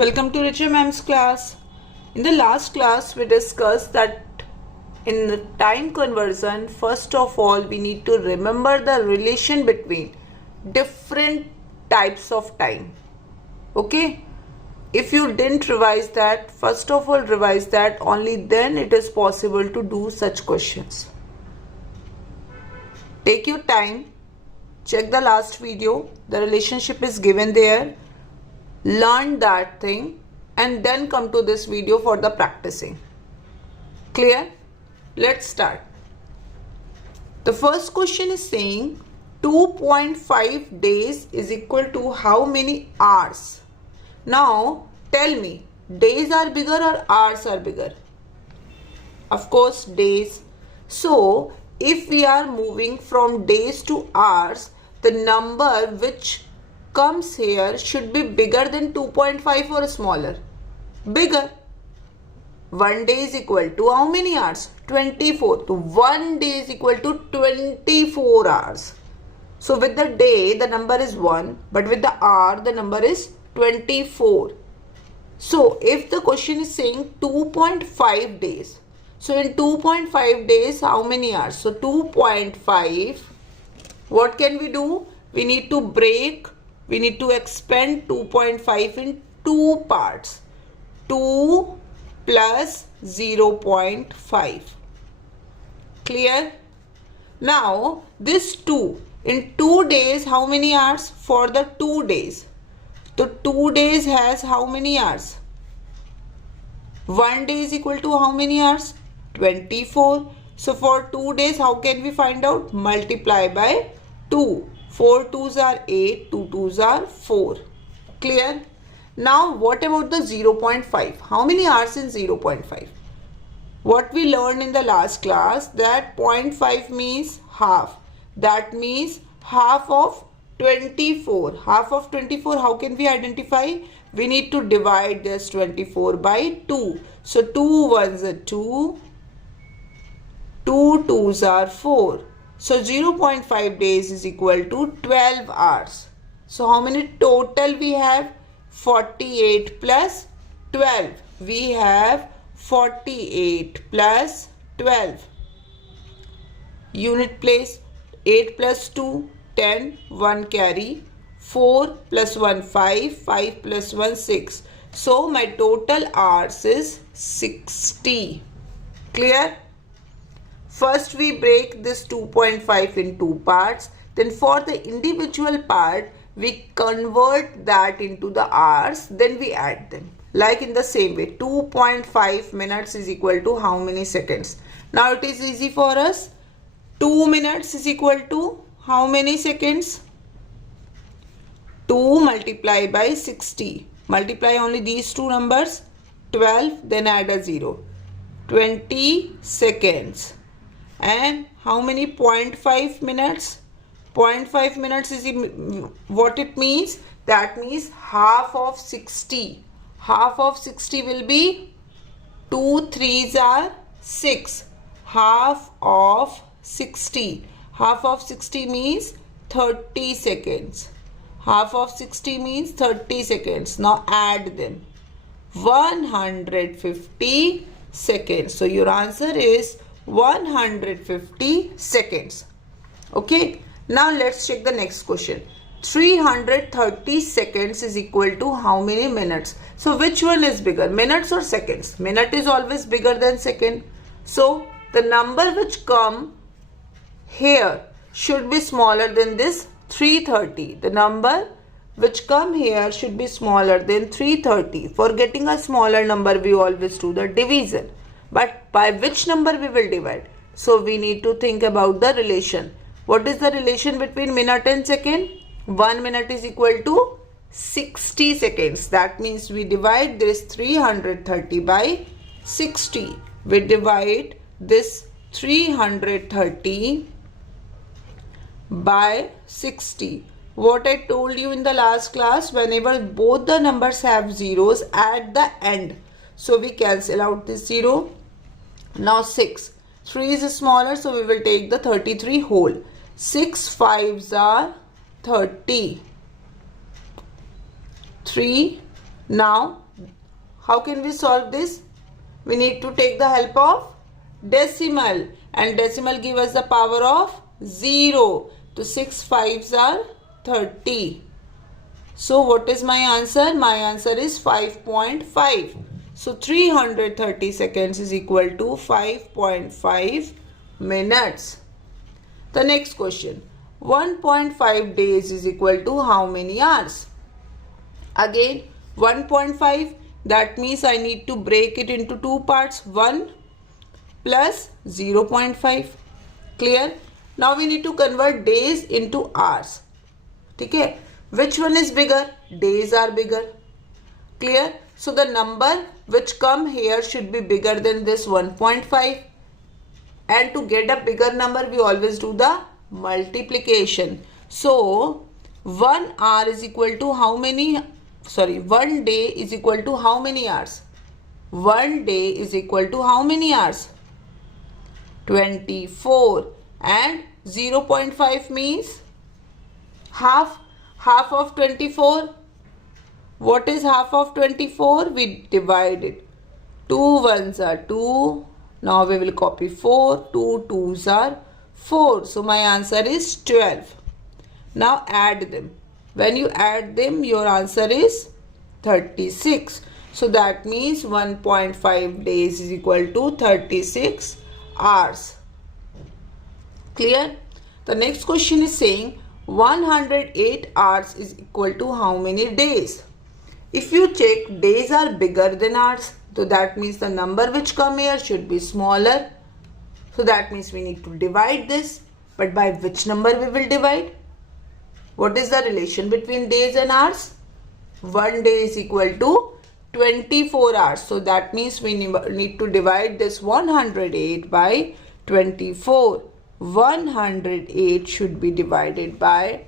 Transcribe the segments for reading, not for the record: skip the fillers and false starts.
Welcome to Richa Ma'am's class. In the last class, we discussed that in the time conversion, first of all, we need to remember the relation between different types of time. Okay? If you didn't revise that, first of all, revise that. Only then it is possible to do such questions. Take your time. Check the last video. The relationship is given there. Learn that thing and then come to this video for the practicing. Clear? Let's start. The first question is saying 2.5 days is equal to how many hours? Now tell me, days are bigger or hours are bigger? Of course, days. So if we are moving from days to hours, the number which comes here should be bigger than 2.5 or smaller? Bigger. 1 day is equal to how many hours? 24. So 1 day is equal to 24 hours. So with the day the number is 1, but with the hour the number is 24. So if the question is saying 2.5 days, so in 2.5 days how many hours? So 2.5, what can we do? We need to expand 2.5 in two parts. 2 plus 0.5. Clear? Now this 2, in 2 days how many hours? For the 2 days. So 2 days has how many hours? 1 day is equal to how many hours? 24. So for 2 days how can we find out? Multiply by 2. 4 2s are 8, 2 2s are 4. Clear? Now what about the 0.5? How many hours in 0.5? What we learned in the last class, that 0.5 means half. That means half of 24. Half of 24, how can we identify? We need to divide this 24 by 2. So 2 1s are 2, 2 2s are 4. So 0.5 days is equal to 12 hours. So how many total we have? 48 plus 12. We have 48 plus 12. Unit place, 8 plus 2, 10, 1 carry, 4 plus 1, 5, 5 plus 1, 6. So my total hours is 60. Clear? First we break this 2.5 in two parts. Then for the individual part, we convert that into the hours. Then we add them. Like in the same way, 2.5 minutes is equal to how many seconds? Now it is easy for us. 2 minutes is equal to how many seconds? 2 multiplied by 60. Multiply only these two numbers. 12, then add a 0. 20 seconds. And how many? 0.5 minutes? 0.5 minutes is what it means? That means half of 60. Half of 60 will be 2 3s are 6. Half of 60. Half of 60 means 30 seconds. Half of 60 means 30 seconds. Now add them. 150 seconds. So your answer is 150 seconds. Okay. Now let's check the next question. 330 seconds is equal to how many minutes? So which one is bigger, minutes or seconds? Minute is always bigger than second. So the number which come here should be smaller than this 330. The number which come here should be smaller than 330. For getting a smaller number, we always do the division. But by which number we will divide? So we need to think about the relation. What is the relation between minute and second? 1 minute is equal to 60 seconds. That means we divide this 330 by 60. We divide this 330 by 60. What I told you in the last class, whenever both the numbers have zeros at the end, so we cancel out this 0. Now 6. 3 is smaller, so we will take the 33 whole. 6 5s are 30. 3 Now, how can we solve this? We need to take the help of decimal, and decimal give us the power of 0. So 6 5s are 30. So what is my answer? My answer is 5.5. So 330 seconds is equal to 5.5 minutes. The next question. 1.5 days is equal to how many hours? Again 1.5, that means I need to break it into two parts, 1 plus 0.5. Clear? Now we need to convert days into hours. Okay? Which one is bigger? Days are bigger. Clear? So the number which come here should be bigger than this 1.5. And to get a bigger number, we always do the multiplication. So 1 hour is equal to how many? 1 day is equal to how many hours? 1 day is equal to how many hours? 24. And 0.5 means half of 24. What is half of 24? We divide it. 2 ones are 2. Now we will copy 4. 2 twos are 4. So my answer is 12. Now add them. When you add them, your answer is 36. So that means 1.5 days is equal to 36 hours. Clear? The next question is saying 108 hours is equal to how many days? If you check, days are bigger than hours. So that means the number which come here should be smaller. So that means we need to divide this. But by which number we will divide? What is the relation between days and hours? 1 day is equal to 24 hours. So that means we need to divide this 108 by 24. 108 should be divided by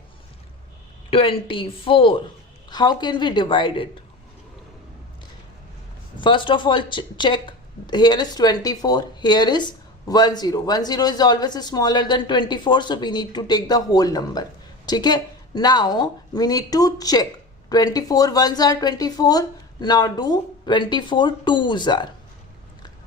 24. How can we divide it? First of all, check. Here is 24. Here is 10. 10 is always smaller than 24. So we need to take the whole number. Okay? Now we need to check. 24 ones are 24. Now do 24 twos are.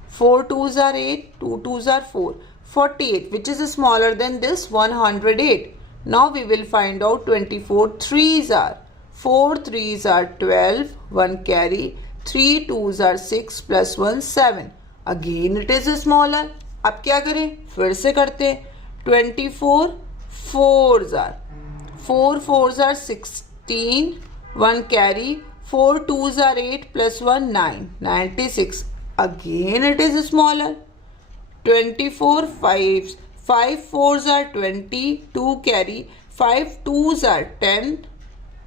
4 twos are 8. 2 twos are 4. 48, which is smaller than this 108. Now we will find out 24 threes are. 4 threes are 12. 1 carry. 3 twos are 6 plus 1 7. Again it is smaller. अब क्या करें? फिर से करते हैं. 24 fours are. 4 fours are 16. 1 carry. 4 twos are 8 plus 1 9. 96. Again it is smaller. 24 fives. 5 fours are 20. 2 carry. 5 twos are 10.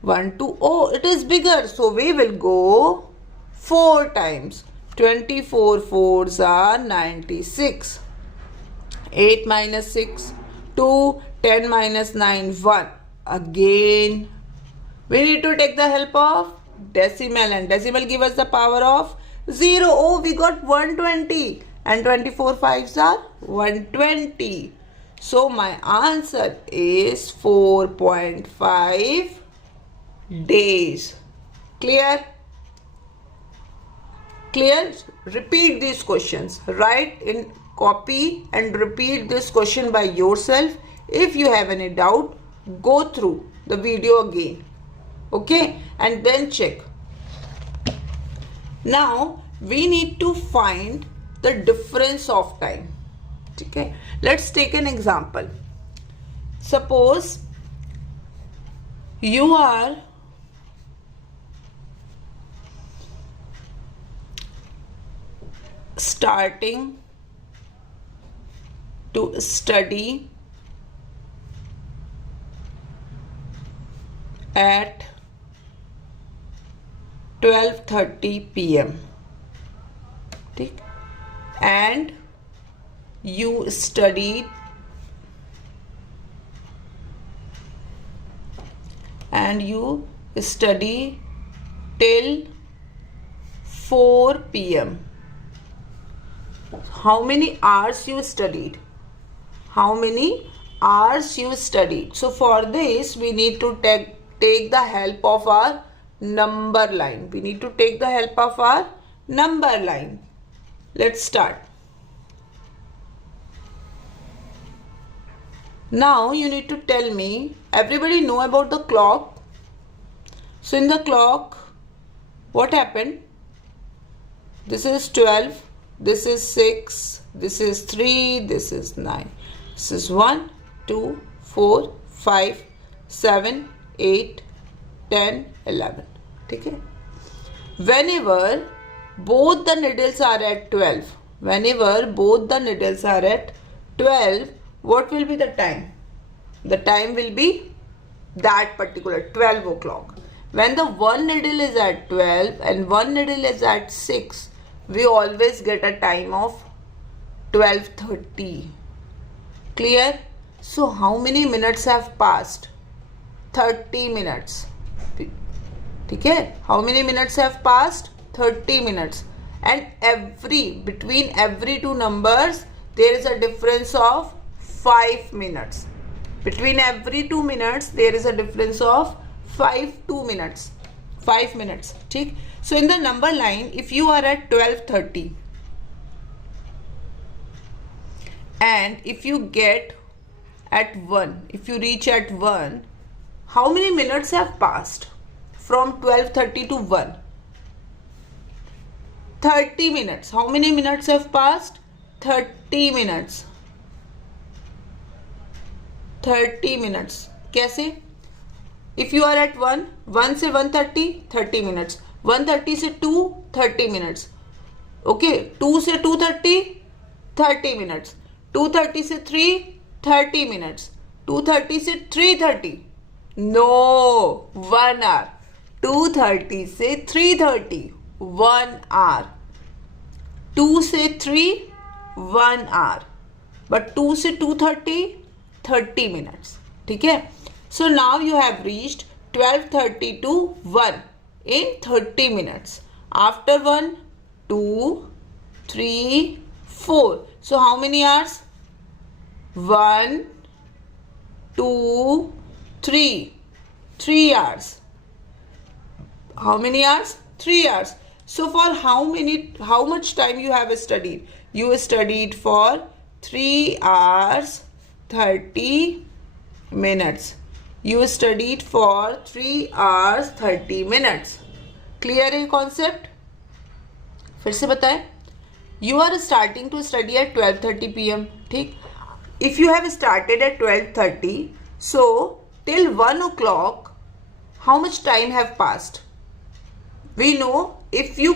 1 2. Oh, it is bigger. So we will go 4 times. 24 fours are 96. 8 minus 6, 2. 10 minus 9, 1. Again, we need to take the help of decimal, and decimal give us the power of 0. Oh, we got 120, and 24 fives are 120. So my answer is 4.5 days. Clear? Clear? Repeat these questions. Write in copy and repeat this question by yourself. If you have any doubt, go through the video again. Okay? And then check. Now we need to find the difference of time. Okay? Let's take an example. Suppose you are starting to study at 12:30 p.m. and you studied till 4 p.m. How many hours you studied? How many hours you studied? So for this we need to take the help of our number line. We need to take the help of our number line. Let's start. Now you need to tell me, everybody know about the clock. So in the clock, what happened? This is 12, this is 6, this is 3, this is 9. This is 1, 2, 4, 5, 7, 8, 10, 11. Okay? Whenever both the needles are at 12, what will be the time? The time will be that particular 12 o'clock. When the one needle is at 12 and one needle is at 6, we always get a time of 12:30. Clear? So how many minutes have passed? 30 minutes. Okay? How many minutes have passed? 30 minutes. And between every two numbers, there is a difference of 5 minutes. Between every 2 minutes, there is a difference of 5 minutes. Okay? So in the number line, if you are at 12:30 and if you get at 1, if you reach at 1, how many minutes have passed from 12:30 to 1? 30 minutes. How many minutes have passed? 30 minutes. 30 minutes. कैसे? If you are at 1, 1 से 1:30, 30 minutes. 1:30 से 2, 30 minutes. Okay, 2 से 2:30, 30 minutes. 2:30 से 3, 30 minutes. 2:30 से 3:30. No, 1 hour. 2:30 से 3:30, 1 hour. 2 से 3, 1 hour. But 2 से 2:30, 30 minutes. ठीक है? So now you have reached 12:30 to 1 in 30 minutes. After 1, 2, 3, 4. So how many hours? 1, 2, 3. 3 hours. How many hours? 3 hours. So for how much time you have studied? You studied for 3 hours 30 minutes. You studied for 3 hours 30 minutes. Clear है concept? फिर से बताएं. You are starting to study at 12:30 p.m. ठीक? If you have started at 12:30, so till 1 o'clock, how much time have passed? We know if you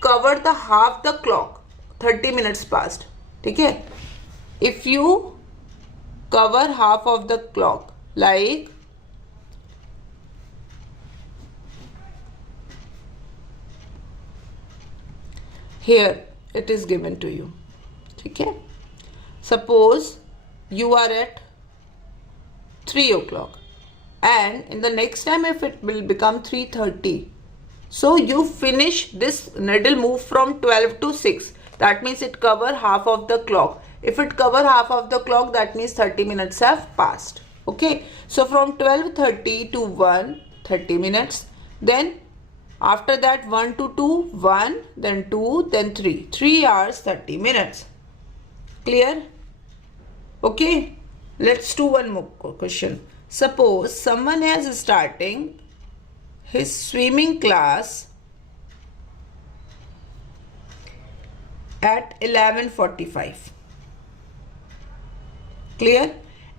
cover the half the clock, 30 minutes passed. ठीक है? If you cover half of the clock, like here it is given to you. ठीक है? Suppose you are at 3 o'clock and in the next time if it will become 3:30, so you finish this needle move from 12 to 6. That means it cover half of the clock. If it cover half of the clock, that means 30 minutes have passed. Okay. So from 12:30 to 1, 30 minutes. Then after that 1 to 2, 1, then 2, then 3. 3 hours 30 minutes. Clear? Okay. Let's do one more question. Suppose someone is starting his swimming class at 11:45. Clear?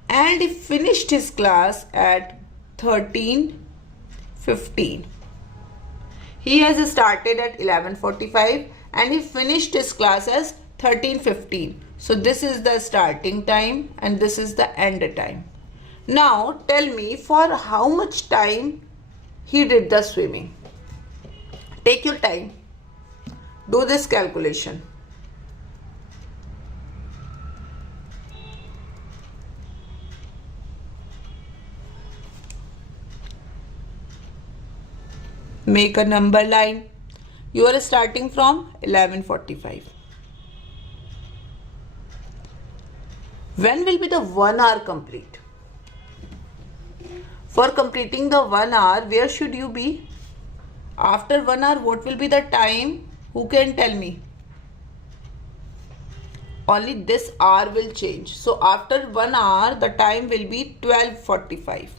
And he finished his class at 13:15. He has started at 11:45 and he finished his class as 13:15. So this is the starting time and this is the end time. Now tell me for how much time he did the swimming. Take your time. Do this calculation. Make a number line. You are starting from 11:45. When will be the 1 hour complete? For completing the 1 hour, where should you be? After 1 hour, what will be the time? Who can tell me? Only this hour will change. So after 1 hour, the time will be 12:45.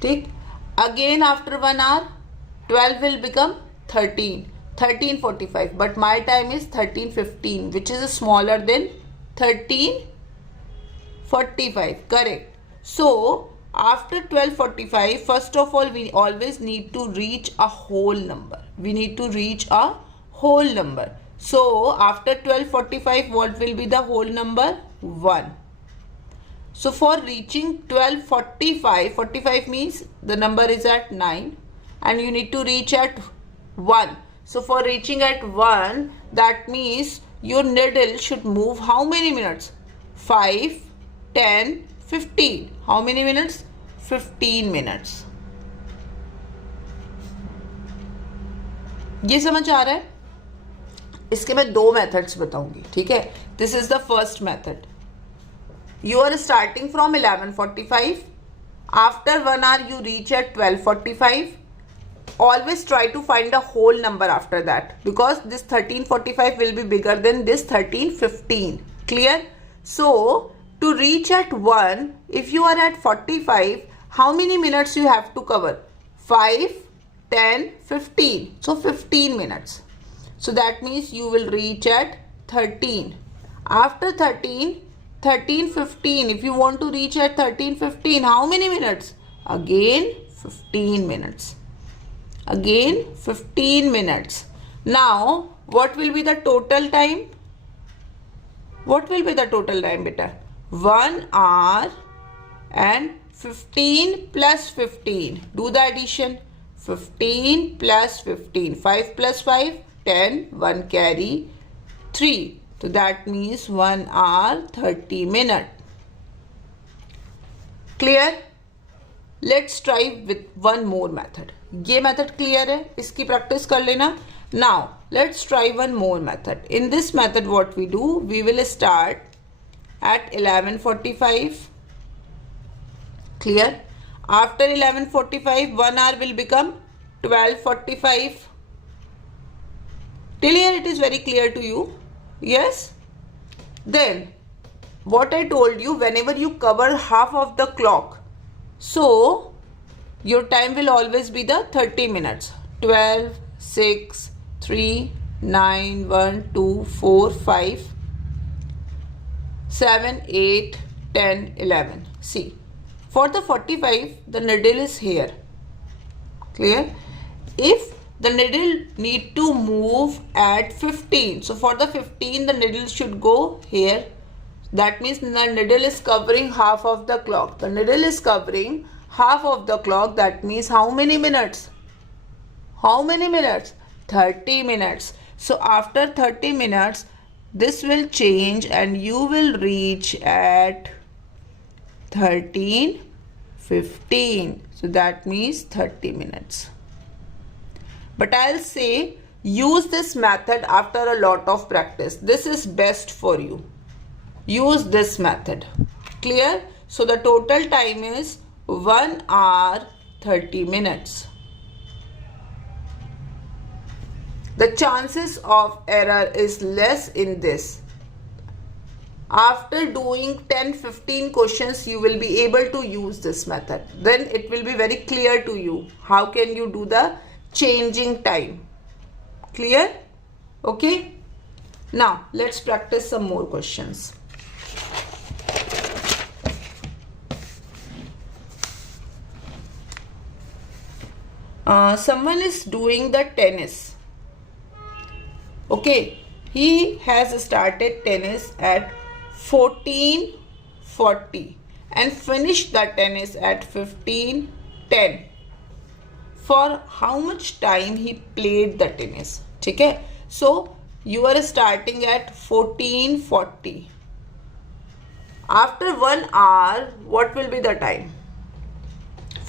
Take. Again after 1 hour, 12 will become 13. 13:45. But my time is 13:15, which is smaller than 13:45. Correct. So after 12:45, first of all, we always need to reach a whole number. We need to reach a whole number. So after 12:45, what will be the whole number? 1. So for reaching 12:45, 45 means the number is at 9 and you need to reach at 1. So for reaching at 1, that means your needle should move how many minutes? 5, 10, 15. How many minutes? 15 minutes. ये समझ आ रहा है? इसके मैं 2 methods बताऊंगी, ठीक है? This is the first method. You are starting from 11:45. After 1 hour, you reach at 12:45. Always try to find a whole number after that, because this 13:45 will be bigger than this 13:15. Clear? So to reach at 1, if you are at 45, how many minutes you have to cover? 5, 10, 15. So 15 minutes. So that means you will reach at 13. After 13, 13:15. If you want to reach at 13:15, how many minutes? Again 15 minutes. Again 15 minutes. Now what will be the total time? What will be the total time, beta? 1 hour and 15 plus 15. Do the addition. 15 plus 15. 5 plus 5, 10. 1 carry, 3. So that means 1 hour 30 minutes. Clear? Let's try with one more method. ये method clear है? इसकी practice कर लेना. Now let's try one more method. In this method, what we do? We will start at 11:45. Clear? After 11:45, 1 hour will become 12:45. Till here it is very clear to you. Yes? Then what I told you, whenever you cover half of the clock, so your time will always be the 30 minutes. 12, 6, 3, 9, 1, 2, 4, 5, 7, 8, 10, 11. See, for the 45, the needle is here. Clear? If the needle need to move at 15. So for the 15, the needle should go here. That means the needle is covering half of the clock. The needle is covering half of the clock. That means how many minutes? How many minutes? 30 minutes. So after 30 minutes, this will change and you will reach at 13:15. So that means 30 minutes. But I'll say use this method after a lot of practice. This is best for you. Use this method. Clear? So the total time is 1 hour 30 minutes. The chances of error is less in this. After doing 10-15 questions, you will be able to use this method. Then it will be very clear to you how can you do the changing time. Clear? Okay? Now let's practice some more questions. Someone is doing the tennis. Okay, he has started tennis at 14:40 and finished the tennis at 15:10. For how much time he played the tennis? ठीक है? So you are starting at 14:40. After 1 hour, what will be the time?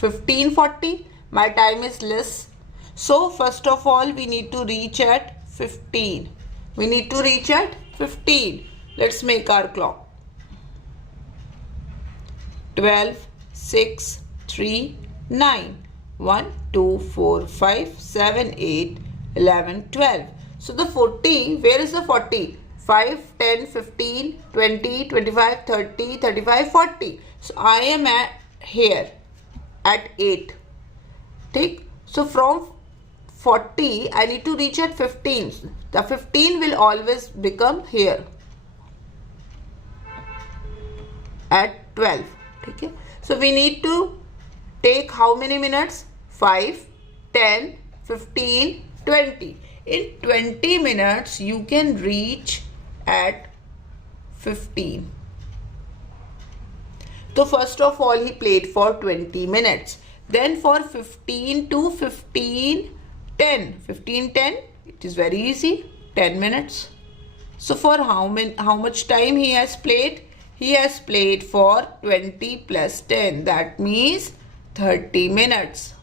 15:40. My time is less. So first of all, we need to reach at 15. We need to reach at 15. Let's make our clock. 12, 6, 3, 9. 1, 2, 4, 5, 7, 8, 11, 12. So the 40, where is the 40? 5, 10, 15, 20, 25, 30, 35, 40. So I am at here at 8. Take. So from 40, I need to reach at 15. The 15 will always become here at 12. Okay. So we need to take how many minutes? 5, 10, 15, 20. In 20 minutes, you can reach at 15. So first of all, he played for 20 minutes. Then for 15 to 15, 10. 15, 10, it is very easy. 10 minutes. So for how much time he has played? He has played for 20 plus 10. That means 30 minutes.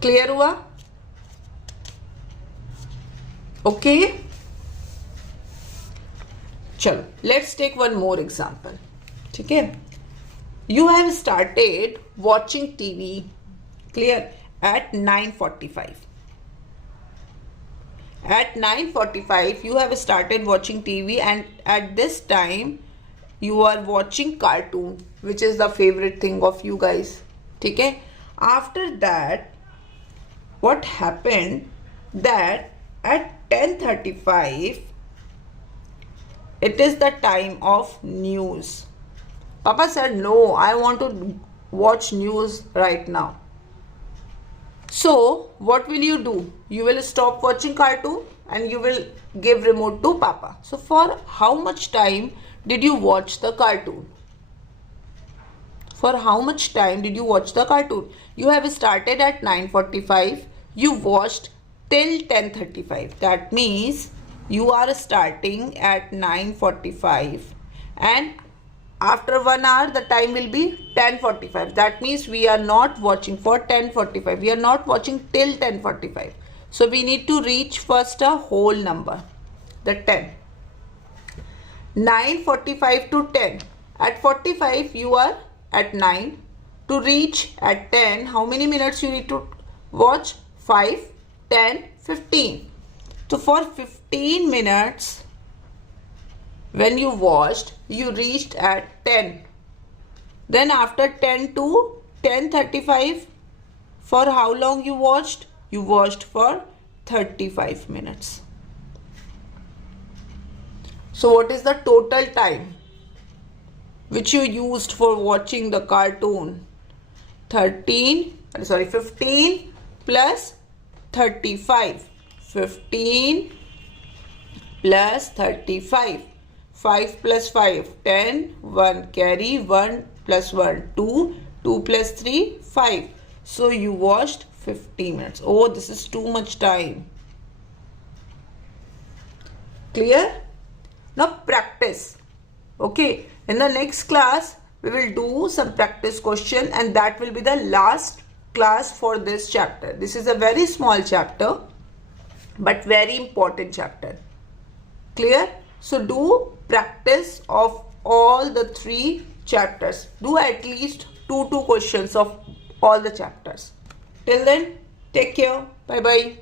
Clear हुआ? Okay. चलो, let's take one more example. ठीक है? You have started watching TV, clear, at 9:45. At 9:45, you have started watching TV, and at this time, you are watching cartoon, which is the favorite thing of you guys. ठीक है? After that, what happened that at 10:35, it is the time of news. Papa said, no, I want to watch news right now. So, what will you do? You will stop watching cartoon and you will give remote to Papa. So, for how much time did you watch the cartoon? For how much time did you watch the cartoon? You have started at 9:45. You watched till 10:35. That means you are starting at 9:45 and after 1 hour the time will be 10:45. That means we are not watching for 10:45. We are not watching till 10:45. So we need to reach first a whole number, the 10. 9:45 to 10. At 45 you are at 9. To reach at 10, how many minutes you need to watch? 5, 10, 15. So for 15 minutes, when you watched, you reached at 10. Then after 10 to 10:35, for how long you watched? You watched for 35 minutes. So what is the total time which you used for watching the cartoon? 15 plus 35. 15 plus 35. 5 plus 5, 10, 1 carry, 1 plus 1, 2, 2 plus 3, 5. So you watched 50 minutes. Oh, this is too much time. Clear? Now practice. Okay, in the next class, we will do some practice question and that will be the last class for this chapter. This is a very small chapter, but very important chapter. Clear? So do practice of all the 3 chapters. Do at least 2 questions of all the chapters. Till then, take care. Bye bye.